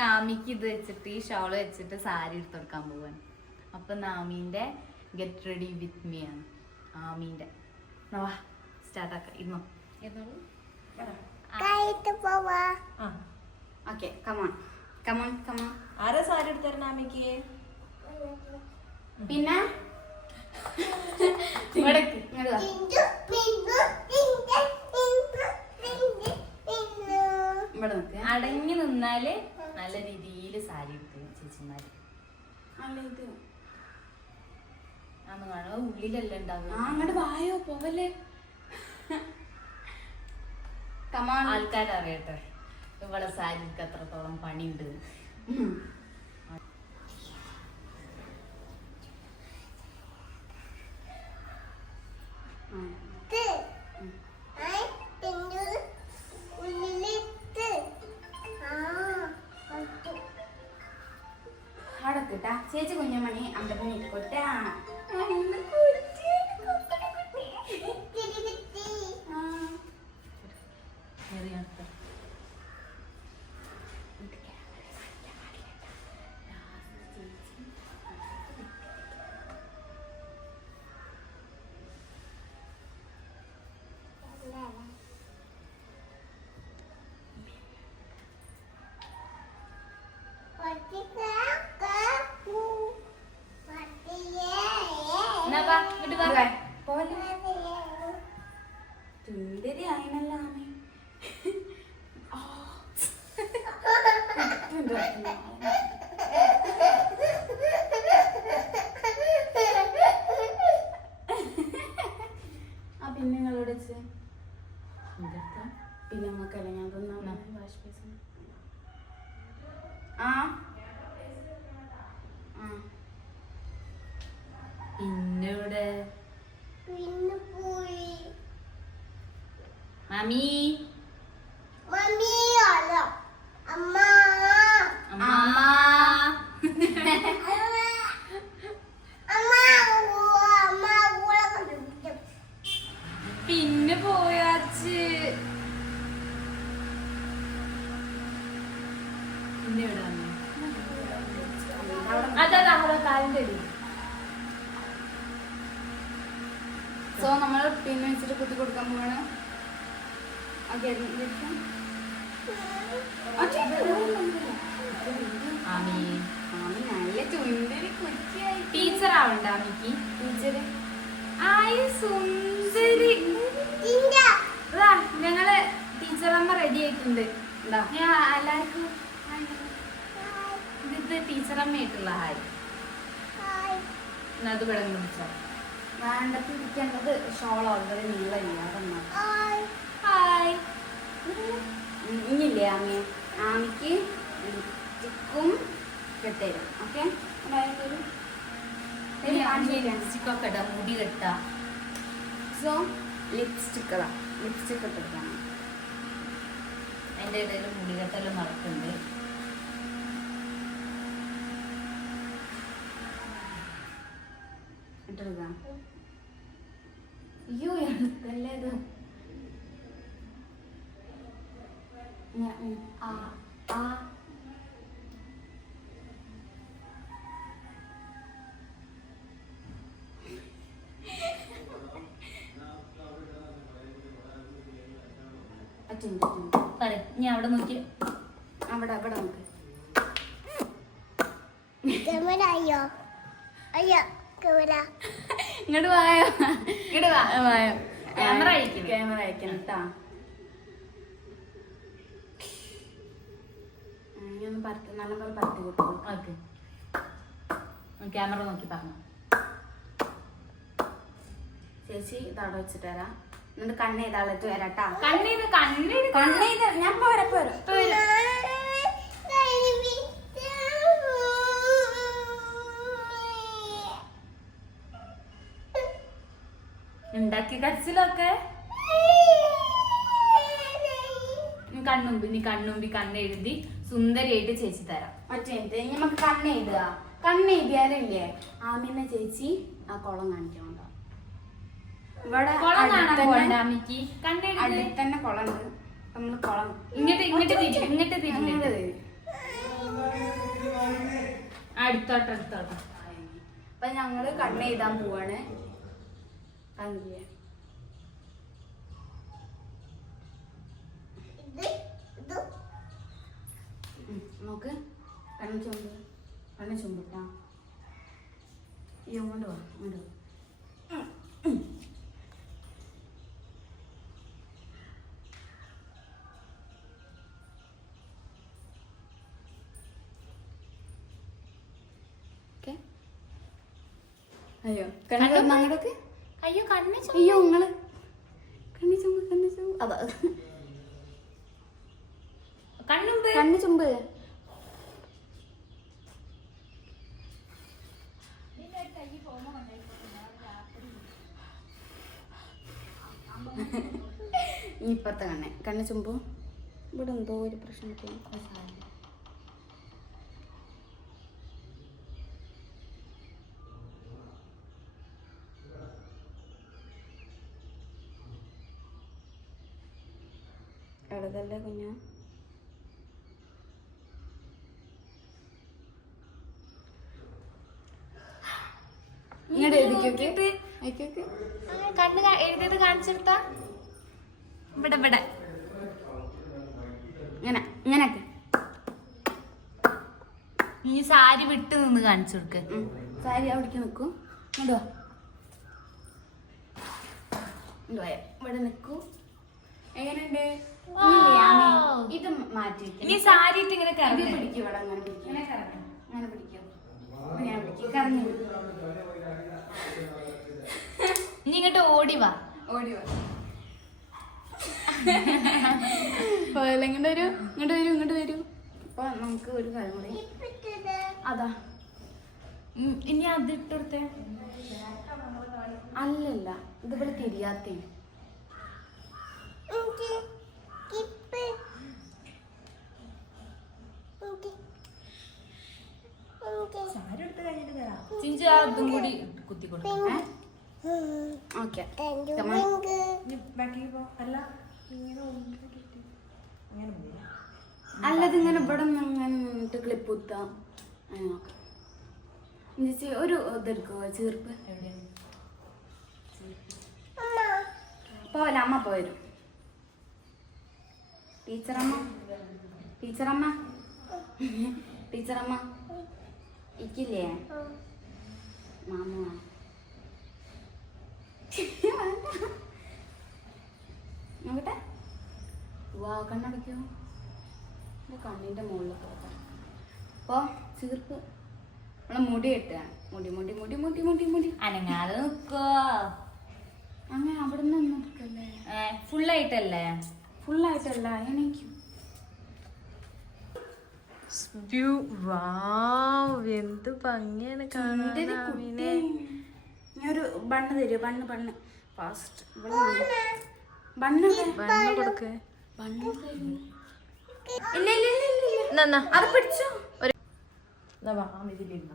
നാമിക്ക് ഇത് വെച്ചിട്ട് ഈ ഷോള് വെച്ചിട്ട് സാരി എടുത്ത് കൊടുക്കാൻ പോവാൻ. അപ്പൊ നാമീന്റെ ഗെറ്റ് റെഡി വിത്ത് മീ ആണ്. ആമീന്റെ സ്റ്റാർട്ട് ആക്കാം. ഇരുന്നോ ഓക്കെ. Come on come on come on. ആരാ സാരി എടുത്തരുന്ന നാമിക്ക്? പിന്നെ അടങ്ങി നിന്നാല് നല്ല രീതിയിൽ സാരി എടുക്കും ചേച്ചിമാര്. അന്ന് കാണുക ഉള്ളിലല്ല ഉണ്ടാവുക. അങ്ങോട്ട് വായോ പോവല്ലേ. ആൾക്കാരറിയട്ടെ ഇവളെ സാരിക്ക് എത്രത്തോളം പണിയുണ്ട്. അടക്കിട്ടാ ചേച്ചി കുഞ്ഞമണി അമ്പലത്തിന് ഇരിക്കോട്ടാ. തുണ്ടരി ആയിനല്ല ആമേ. ആ പിന്നെ നിങ്ങളോട് പിന്നെ നമുക്കല്ല ഞാൻ തോന്നുന്നു വാഷ് ബേസിൻ. പിന്നൂടെ മമ്മി അമ്മ അമ്മ പിന്നെ പോയാച്ച്. പിന്നെ എവിടെ അതാ കാലിന്റെ അടി. സോ നമ്മൾ പിന്നെ വെച്ചിട്ട് കുത്തി കൊടുക്കാൻ പോവാണ്. നല്ല ചുണ്ടരി കുറ്റിയായി. ടീച്ചർ ആവണ്ട അമ്മക്ക്. ടീച്ചറ് ആയി സുന്ദരി. ഞങ്ങള് ടീച്ചറമ്മ റെഡി ആയിട്ടുണ്ട്. ഞാൻ എല്ലാവർക്കും ഇത് ടീച്ചറമ്മ ആയിട്ടുള്ള ഹായ്. അത് ഇവിടെ വിളിച്ചോ. വേണ്ടത് ഇരിക്കേണ്ടത് ഷോൾ ഓൾറെഡി നീളമില്ല. ഹായ്. ഇനിയില്ലേ ആമയെ ആമയ്ക്ക് ലിപ്സ്റ്റിക്കും കെട്ടരും. ഓക്കെ ലിപ്സ്റ്റിക്കൊക്കെ ഇടാം. മുടി കെട്ടാ. So lipstick ഇട്ടെടുക്കണം. അതിൻ്റെ ഇടയിൽ മുടി കെട്ടെല്ലാം നടക്കുന്നുണ്ട്. ഇട്ടെടുക്കാം. അയ്യോ എടുത്തല്ലേ ഇത്. ഞാൻ അവിടെ നോക്കി. അവിടെ നോക്ക്. ഇങ്ങോട്ട് വായോ. ഇങ്ങോട്ട് വായോ. ക്യാമറ അയക്കണം കേട്ടാ. നല്ലപോലെ പരത്തി കൊടുക്കും. ഓക്കെ. ക്യാമറ നോക്കി പറഞ്ഞു. ചേച്ചി ഇതവിടെ വെച്ചിട്ട് തരാം. എന്നിട്ട് കണ്ണ് ചെയ്താളിട്ട് വരാട്ടാ. കണ്ണീന്ന് ഞാൻ പോരാ. ഉണ്ടാക്കി കരച്ചിലൊക്കെ. കണ്ണുമ്പി കണ്ണെഴുതി സുന്ദരിയായിട്ട് ചേച്ചി തരാം. മറ്റേ നമുക്ക് കണ്ണെഴുതിയാലില്ലേ ആമിനെ ചേച്ചി ആ കുളം കാണിക്കണോ. ഇവിടെ അടുത്ത് തന്നെ കുളം ഉണ്ട്. നമ്മള് കുളം ഇങ്ങോട്ട് അടുത്തോട്ടെ അടുത്തോട്ടെ. അപ്പൊ ഞങ്ങള് കണ്ണ് എഴുതാൻ പോവാണ്. കാണില്ലേ? നോക്ക്, കണ്ണ് ചുമ്പിട്ടാ. ഈ ഇങ്ങോട്ട് വാ, ഇങ്ങോട്ട് വാ. അയ്യോ കണ്ണ് അങ്ങോട്ടൊക്കെ. അയ്യോ കണ്ണ് അയ്യോ നിങ്ങള് കണ്ണ് ചുമ്പ് അതാ കണ്ണ് ചുമ്പ്. ഇപ്പത്തെ കണ്ണ് ചുമ്പു. ഇവിടെ എന്തോ ഒരു പ്രശ്നം. എഴുതല്ലേ കുഞ്ഞ. ഇങ്ങോട്ട് എഴുതിക്കോക്കെ. കണ്ണ് എഴുതിയത് കാണിച്ചെടുത്താ. ഇവിടെ ഇവിടെ ഇങ്ങനെ ഇങ്ങനെയൊക്കെ. ഇനി സാരി വിട്ട് നിന്ന് കാണിച്ചു കൊടുക്ക്. സാരി അവിടേക്ക് നിൽക്കൂ. ഇങ്ങോട്ട് വാ. ഇവിടെ നിൽക്കൂ. എങ്ങനെയുണ്ട്? ഇത് മാറ്റി ഇനി സാരി ഇട്ട് ഇങ്ങനെ കറങ്ങി പിടിക്കും. ഇവിടെ അങ്ങനെ പിടിക്കും. അങ്ങനെ പിടിക്കും. ഞാൻ പിടിക്കും. കറങ്ങി ഇനി ഇങ്ങോട്ട് ഓടി വാ. ഓടി വാ. ഇങ്ങോട്ട് വരൂ. അപ്പൊ നമുക്ക് ഒരു കാര്യം കൂടി. അതാ ഇനി അത് ഇട്ടെടുത്തേ. അല്ലല്ല, ഇതിവിടെ തിരിയാത്തേ. ചിഞ്ചു അതും കൂടി കുത്തിക്കൊണ്ടു. ഓക്കെ. അല്ലത് ഇങ്ങനെ ഇവിടെ നിന്ന് നിന്നിട്ട് ക്ലിപ്പ് കുത്താം. ഒരു ഇതെടുക്കുവോ ചീർപ്പ്? പോവല്ല, അമ്മ പോരും. ടീച്ചറമ്മ ഇക്കില്ലേ മാമ? നോക്കട്ടെ. വാ, കണ്ണടയ്ക്കോ. കണ്ണിന്റെ മുകളിൽ പോകാം. അപ്പൊ ചീർപ്പ് നമ്മളെ മുടി കെട്ടുക. മുടി അനങ്ങാതെ നിക്കോ. അങ്ങനെ അവിടെ നിന്ന് ഫുള്ളായിട്ടല്ലേ? ഫുള്ളായിട്ടല്ല, എണീക്കും. എന്ത് ഭംഗിയാണ് ഒരു ബണ്ണ് തരുമോ? Bun fast. ബണ്ണ് കൊടുക്കേ. ഇല്ല, അത് പിടിച്ചോ. ഇതിലിരുന്ന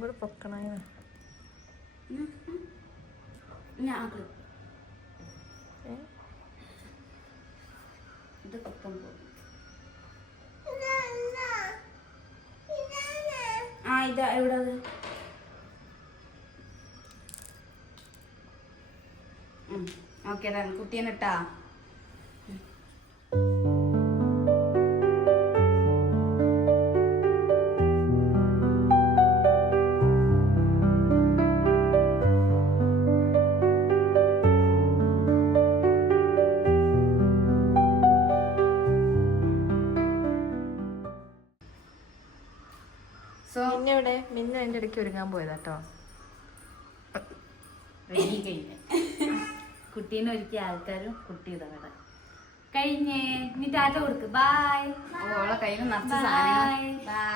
കൂടെ പൊക്കണ. ഇത് പൊക്കം പോകും. ഇതാ എവിടെ? ഓക്കെ, കുത്തിയന്നിട്ടാ. മിന്നെവിടെ? മിന്നു അതിൻ്റെ ഇടയ്ക്ക് ഒരുങ്ങാൻ പോയതാട്ടോ. കുട്ടീനെ ഒരുക്കിയ ആൾക്കാരും കുട്ടി ഇതവിടെ കഴിഞ്ഞേ. നീ ടാറ്റ കൊടുക്ക്. ബൈ. ഓളെ കയ്യിൽ നിറച്ച് സാധനങ്ങൾ. ബൈ.